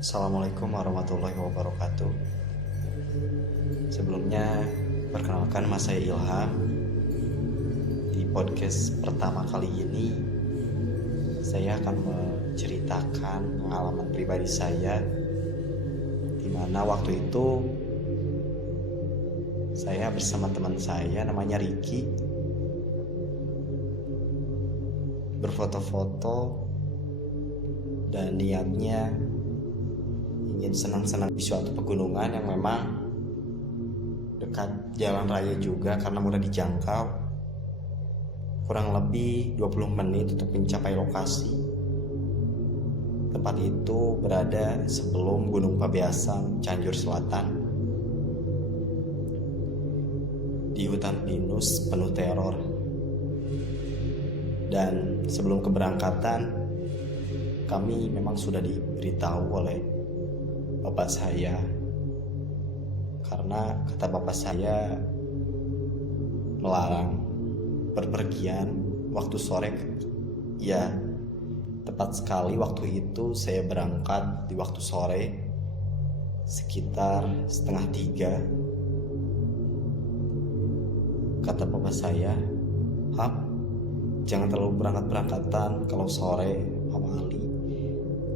Assalamualaikum warahmatullahi wabarakatuh. Sebelumnya, perkenalkan nama saya Ilham. Di podcast pertama kali ini, saya akan menceritakan pengalaman pribadi saya, di mana waktu itu saya bersama teman saya namanya Ricky berfoto-foto dan niatnya ingin senang-senang di suatu pegunungan yang memang dekat jalan raya juga karena mudah dijangkau. Kurang lebih 20 menit untuk mencapai lokasi. Tempat itu berada sebelum Gunung Pabeasan, Cianjur Selatan, di hutan pinus penuh teror. Dan sebelum keberangkatan, kami memang sudah diberitahu oleh bapak saya, karena kata bapak saya melarang berpergian waktu sore. Ya, tepat sekali waktu itu saya berangkat di waktu sore sekitar 2:30. Kata bapak saya, "Hap, jangan terlalu berangkat-berangkatan kalau sore, pamali."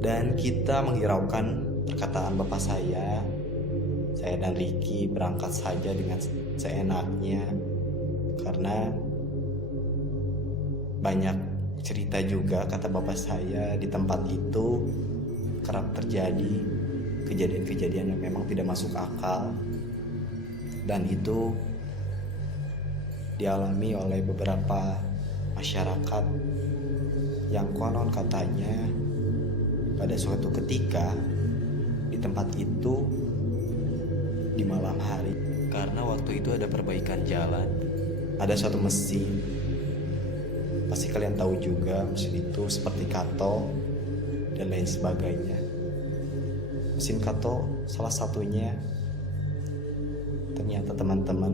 Dan kita menghiraukan perkataan bapak saya dan Ricky berangkat saja dengan seenaknya, karena banyak cerita juga, kata bapak saya, di tempat itu kerap terjadi kejadian-kejadian yang memang tidak masuk akal, dan itu dialami oleh beberapa masyarakat yang konon katanya pada suatu ketika di tempat itu di malam hari, karena waktu itu ada perbaikan jalan, ada suatu mesin. Pasti kalian tahu juga mesin itu seperti kato dan lain sebagainya. Mesin kato salah satunya. Ternyata teman-teman,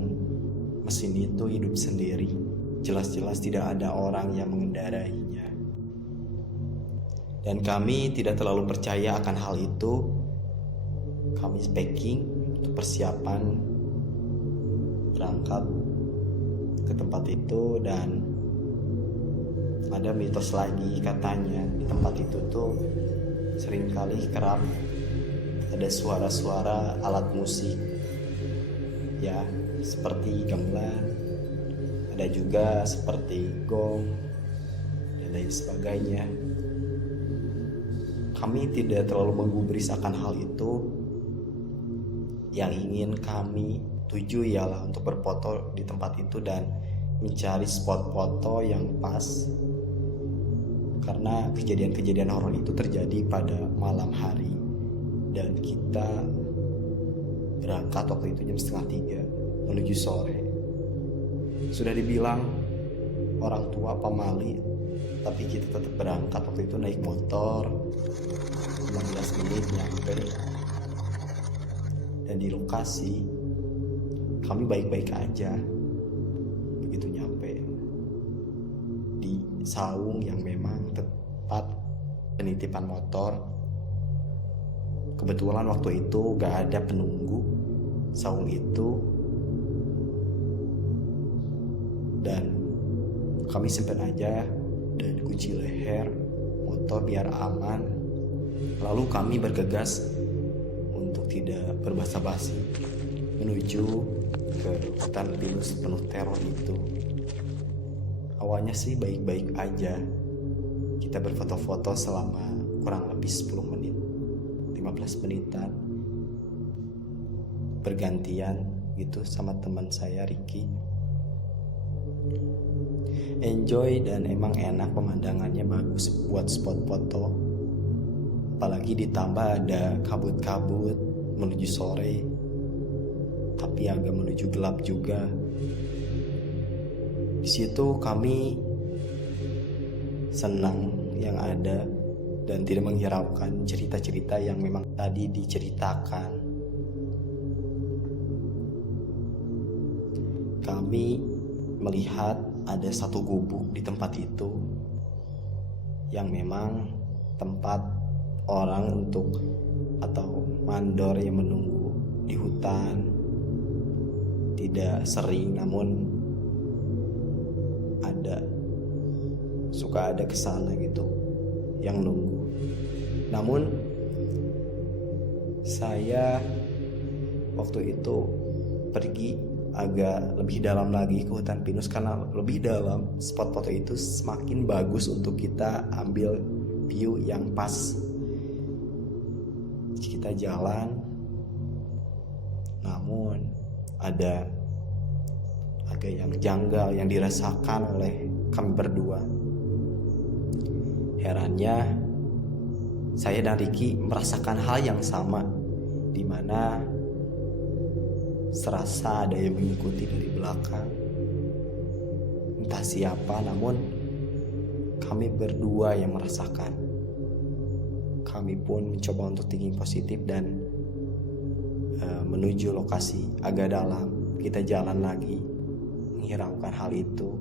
mesin itu hidup sendiri. Jelas-jelas tidak ada orang yang mengendarainya. Dan kami tidak terlalu percaya akan hal itu. Kami packing untuk persiapan berangkat ke tempat itu, dan ada mitos lagi, katanya di tempat itu tuh seringkali kerap ada suara-suara alat musik, ya, seperti gamelan, ada juga seperti gong dan lain sebagainya. Kami tidak terlalu menggubris akan hal itu. Yang ingin kami tuju ialah untuk berfoto di tempat itu dan mencari spot foto yang pas, karena kejadian-kejadian horor itu terjadi pada malam hari, dan kita berangkat waktu itu jam 2:30 menuju sore. Sudah dibilang orang tua pamali, tapi kita tetap berangkat. Waktu itu naik motor 15 menit nyampe. Dan di lokasi kami baik-baik aja. Begitu nyampe di saung yang memang tempat penitipan motor, kebetulan waktu itu gak ada penunggu saung itu, dan kami simpan aja dan kunci leher motor biar aman. Lalu kami bergegas untuk tidak berbasa-basi menuju ke hutan pinus penuh teror itu. Awalnya sih baik-baik aja. Kita berfoto-foto selama kurang lebih 10 menit, 15 menitan, bergantian gitu sama teman saya Ricky. Enjoy, dan emang enak, pemandangannya bagus buat spot foto. Apalagi ditambah ada kabut-kabut menuju sore, tapi agak menuju gelap juga. Di situ kami senang yang ada dan tidak menghiraukan cerita-cerita yang memang tadi diceritakan. Kami melihat ada satu gubuk di tempat itu yang memang tempat orang untuk atau mandor yang menunggu di hutan. Tidak sering, namun suka ada kesana gitu yang nunggu. Namun saya waktu itu pergi agak lebih dalam lagi ke hutan pinus, karena lebih dalam spot foto itu semakin bagus untuk kita ambil view yang pas. Kita jalan, namun ada agak yang janggal yang dirasakan oleh kami berdua. Herannya, saya dan Ricky merasakan hal yang sama, di mana serasa ada yang mengikuti dari belakang. Entah siapa, namun kami berdua yang merasakan. Kami pun mencoba untuk thinking positif dan menuju lokasi agak dalam. Kita jalan lagi, menghiraukan hal itu.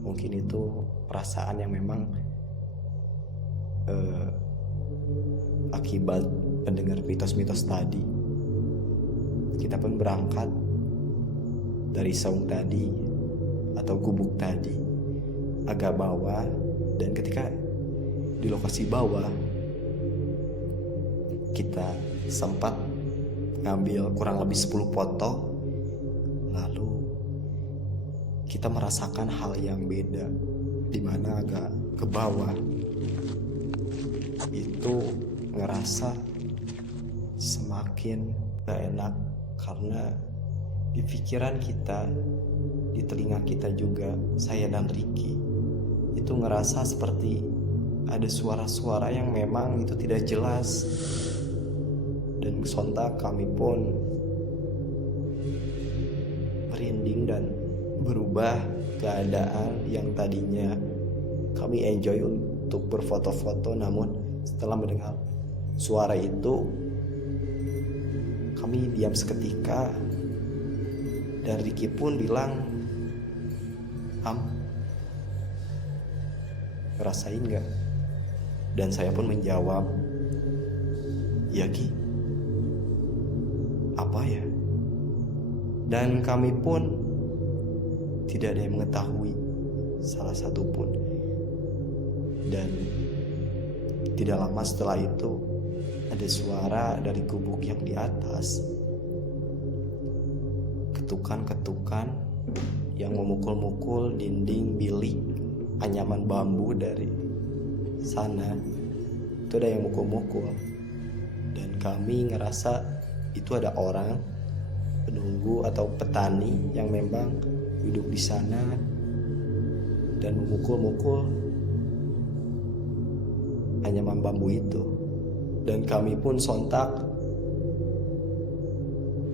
Mungkin itu perasaan yang memang akibat pendengar mitos-mitos tadi. Kita pun berangkat dari saung tadi atau gubuk tadi agak bawah, dan ketika di lokasi bawah kita sempat ngambil kurang lebih 10 foto. Lalu kita merasakan hal yang beda, di mana agak ke bawah itu ngerasa semakin gak enak, karena di pikiran kita, di telinga kita juga, saya dan Ricky itu ngerasa seperti ada suara-suara yang memang itu tidak jelas. Dan sontak kami pun merinding dan berubah keadaan yang tadinya kami enjoy untuk berfoto-foto, namun setelah mendengar suara itu kami diam seketika, dan Ricky pun bilang, ngerasain gak? Dan saya pun menjawab, ya Ki, apa ya? Dan kami pun tidak ada yang mengetahui, salah satu pun. Dan tidak lama setelah itu ada suara dari gubuk yang di atas, ketukan-ketukan yang memukul-mukul dinding bilik anyaman bambu dari sana. Itu ada yang mukul-mukul, dan kami ngerasa itu ada orang penunggu atau petani yang memang duduk di sana dan memukul-mukul anyaman bambu itu. Dan kami pun sontak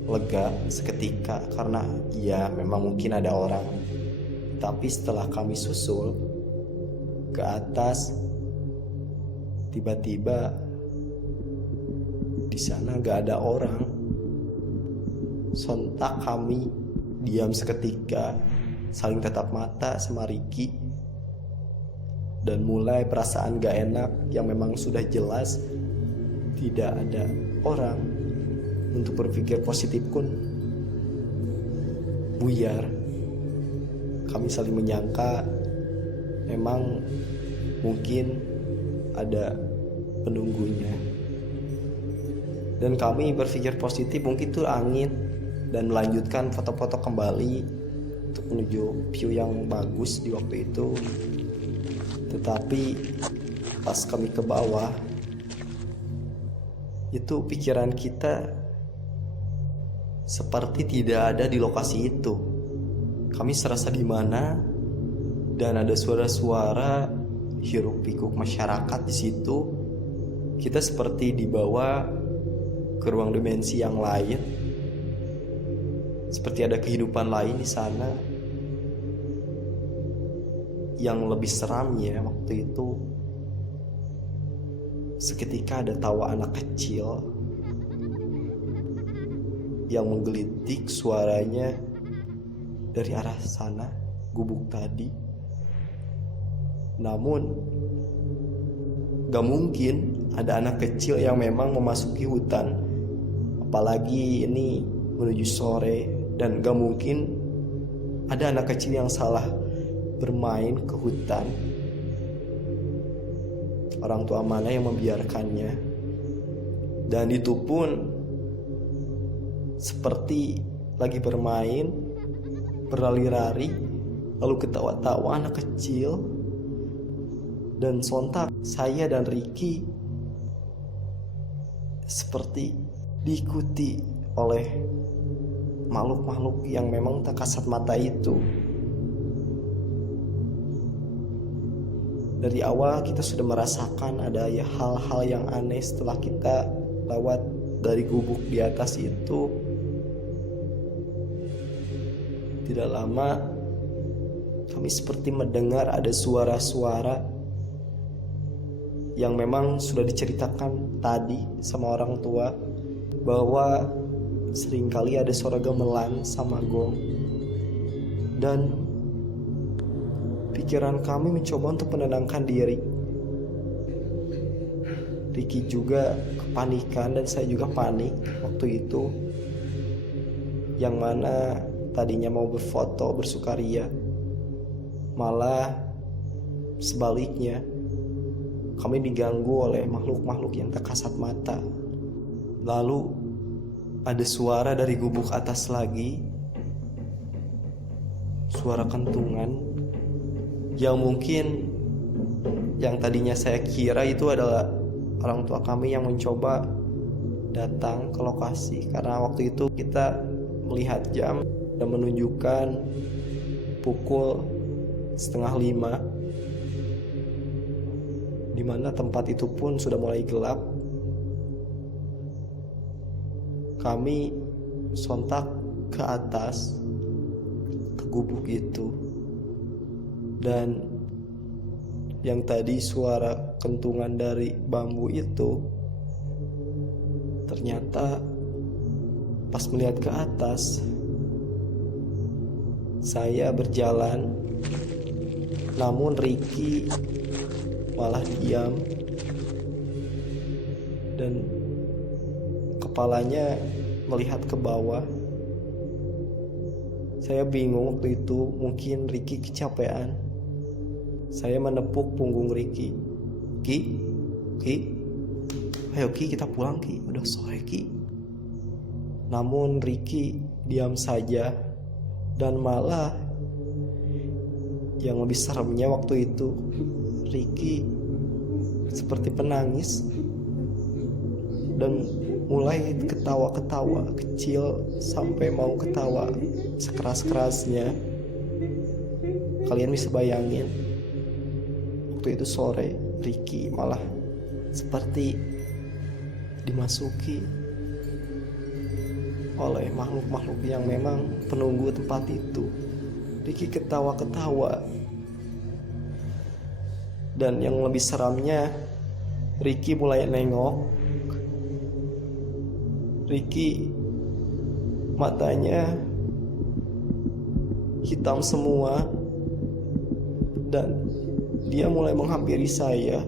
lega seketika, karena ya memang mungkin ada orang. Tapi setelah kami susul ke atas, tiba-tiba di sana gak ada orang. Sontak kami diam seketika, saling tatap mata sama Ricky, dan mulai perasaan gak enak yang memang sudah jelas tidak ada orang. Untuk berpikir positif pun buyar. Kami saling menyangka memang mungkin ada penunggunya, dan kami berpikir positif mungkin itu angin, dan melanjutkan foto-foto kembali untuk menuju view yang bagus di waktu itu. Tetapi pas kami ke bawah, itu pikiran kita seperti tidak ada di lokasi itu. Kami serasa di mana, dan ada suara-suara hiruk pikuk masyarakat di situ. Kita seperti dibawa ke ruang dimensi yang lain, seperti ada kehidupan lain di sana. Yang lebih seramnya waktu itu, seketika ada tawa anak kecil yang menggelitik, suaranya dari arah sana, gubuk tadi. Namun Gak mungkin ada anak kecil yang memang memasuki hutan, apalagi ini menuju sore. Dan gak mungkin ada anak kecil yang salah bermain ke hutan. Orang tua mana yang membiarkannya? Dan itu pun seperti lagi bermain, berlari-lari, lalu ketawa-tawa anak kecil. Dan sontak saya dan Ricky seperti diikuti oleh makhluk-makhluk yang memang tak kasat mata itu. Dari awal kita sudah merasakan ada ya hal-hal yang aneh setelah kita lewat dari gubuk di atas itu. Tidak lama kami seperti mendengar ada suara-suara yang memang sudah diceritakan tadi sama orang tua, bahwa seringkali ada suara gamelan sama gong. Dan pikiran kami mencoba untuk menenangkan diri. Ricky juga kepanikan dan saya juga panik waktu itu. Yang mana tadinya mau berfoto bersukaria, malah sebaliknya kami diganggu oleh makhluk-makhluk yang tak kasat mata. Lalu ada suara dari gubuk atas lagi, suara kentungan, yang mungkin yang tadinya saya kira itu adalah orang tua kami yang mencoba datang ke lokasi. Karena waktu itu kita melihat jam dan menunjukkan pukul 4:30, di mana tempat itu pun sudah mulai gelap. Kami sontak ke atas, ke gubuk itu. Dan yang tadi suara kentungan dari bambu itu, ternyata pas melihat ke atas, saya berjalan, namun Ricky malah diam dan kepalanya melihat ke bawah. Saya bingung waktu itu, mungkin Ricky kecapean. Saya menepuk punggung Ricky. Ki, ayo Ki, kita pulang Ki, udah sore Ki. Namun Ricky diam saja, dan malah yang lebih seremnya waktu itu, Ricky seperti penangis dan mulai ketawa-ketawa kecil sampai mau ketawa sekeras-kerasnya. Kalian bisa bayangin, waktu itu sore, Ricky malah seperti dimasuki oleh makhluk-makhluk yang memang penunggu tempat itu. Ricky ketawa-ketawa. Dan yang lebih seramnya, Ricky mulai nengok. Ricky matanya hitam semua, dan dia mulai menghampiri saya,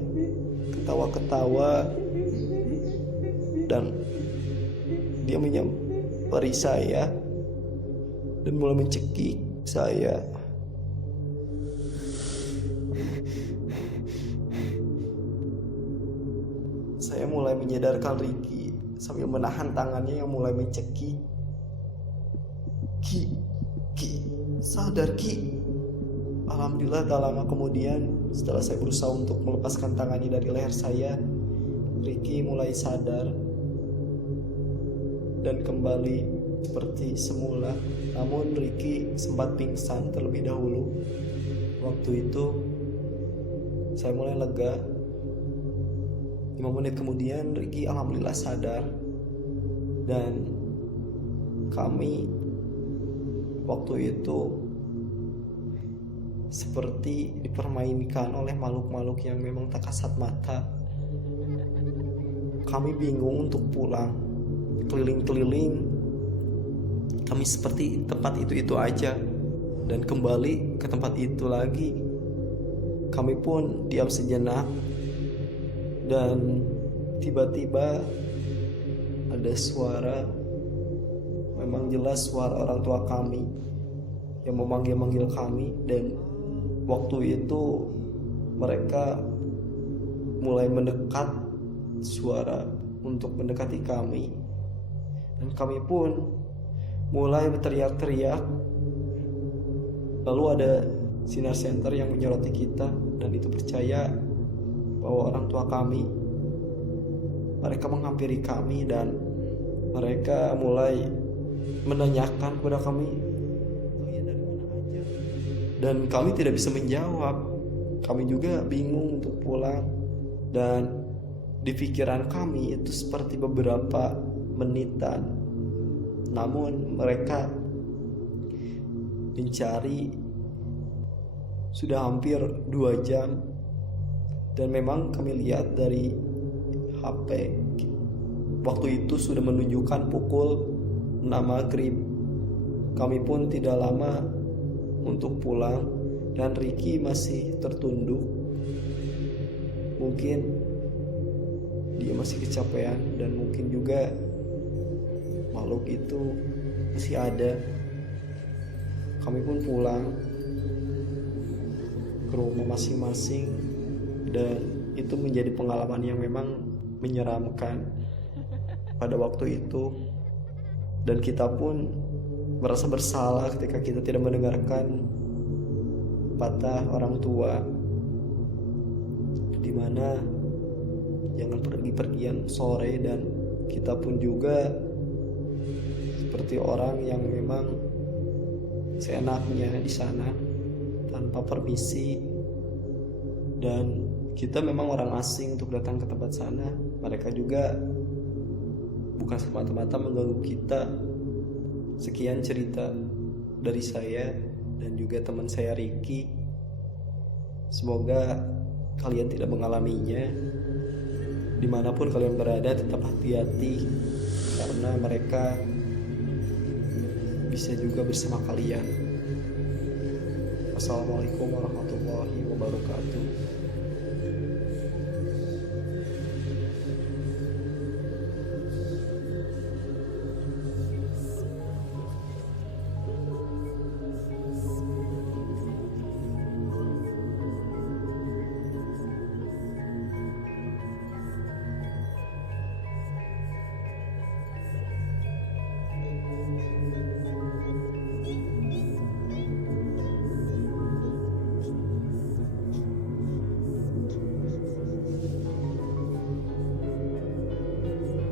ketawa-ketawa, dan dia menyamperi saya dan mulai mencekik saya. Saya mulai menyadarkan Ricky sambil menahan tangannya yang mulai mencekik. Ki, sadar Ki. Alhamdulillah tak lama kemudian, setelah saya berusaha untuk melepaskan tangannya dari leher saya, Ricky mulai sadar dan kembali seperti semula. Namun Ricky sempat pingsan terlebih dahulu. Waktu itu saya mulai lega. 5 menit kemudian Ricky alhamdulillah sadar. Dan kami waktu itu seperti dipermainkan oleh makhluk-makhluk yang memang tak kasat mata. Kami bingung untuk pulang. Keliling-keliling, kami seperti tempat itu aja, dan kembali ke tempat itu lagi. Kami pun diam sejenak Dan tiba-tiba ada suara, memang jelas suara orang tua kami yang memanggil-manggil kami. Dan waktu itu mereka mulai mendekat, suara untuk mendekati kami. Dan kami pun mulai berteriak-teriak. Lalu ada sinar senter yang menyoroti kita, dan itu percaya bahwa orang tua kami. Mereka menghampiri kami dan mereka mulai menanyakan kepada kami, "Kalian dari mana aja?" Dan kami tidak bisa menjawab. Kami juga bingung untuk pulang. Dan di pikiran kami itu seperti beberapa menitan. Namun mereka mencari sudah hampir 2 jam. Dan memang kami lihat dari HP waktu itu sudah menunjukkan pukul 6 maghrib. Kami pun tidak lama untuk pulang, dan Ricky masih tertunduk. Mungkin dia masih kecapean, dan mungkin juga makhluk itu masih ada. Kami pun pulang ke rumah masing-masing, dan itu menjadi pengalaman yang memang menyeramkan pada waktu itu. Dan kita pun merasa bersalah ketika kita tidak mendengarkan patah orang tua, dimana jangan pergi-pergian sore. Dan kita pun juga seperti orang yang memang seenaknya di sana tanpa permisi. Dan kita memang orang asing untuk datang ke tempat sana. Mereka juga bukan semata-mata mengganggu kita. Sekian cerita dari saya dan juga teman saya Ricky. Semoga kalian tidak mengalaminya. Dimanapun kalian berada, tetap hati-hati, karena mereka bisa juga bersama kalian. Wassalamualaikum warahmatullahi wabarakatuh.